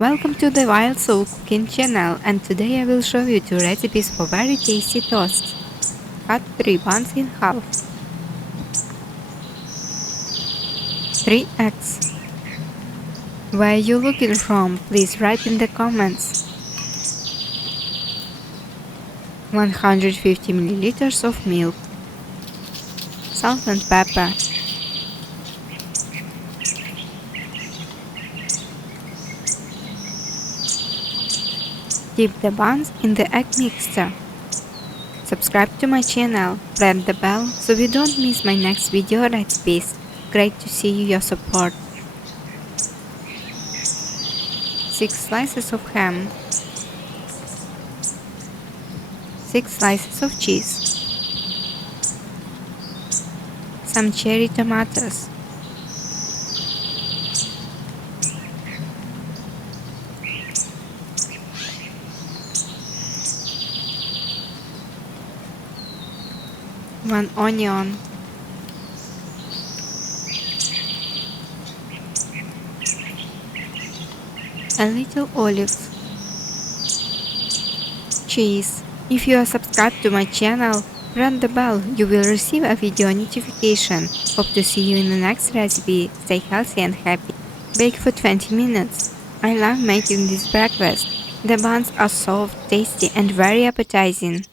Welcome to the Wild Soul Cooking channel, and today I will show you 2 recipes for very tasty toasts. Cut 3 buns in half. 3 eggs. Where are you looking from? Please write in the comments. 150 milliliters of milk. Salt and pepper. Dip the buns in the egg mixture. Subscribe to my channel, press the bell so you don't miss my next video recipes. Great to see your support. 6 slices of ham. 6 slices of cheese. Some cherry tomatoes. One onion. A little olive. Cheese. If you are subscribed to my channel, press the bell, you will receive a video notification. Hope to see you in the next recipe. Stay healthy and happy. Bake for 20 minutes. I love making this breakfast. The buns are soft, tasty and very appetizing.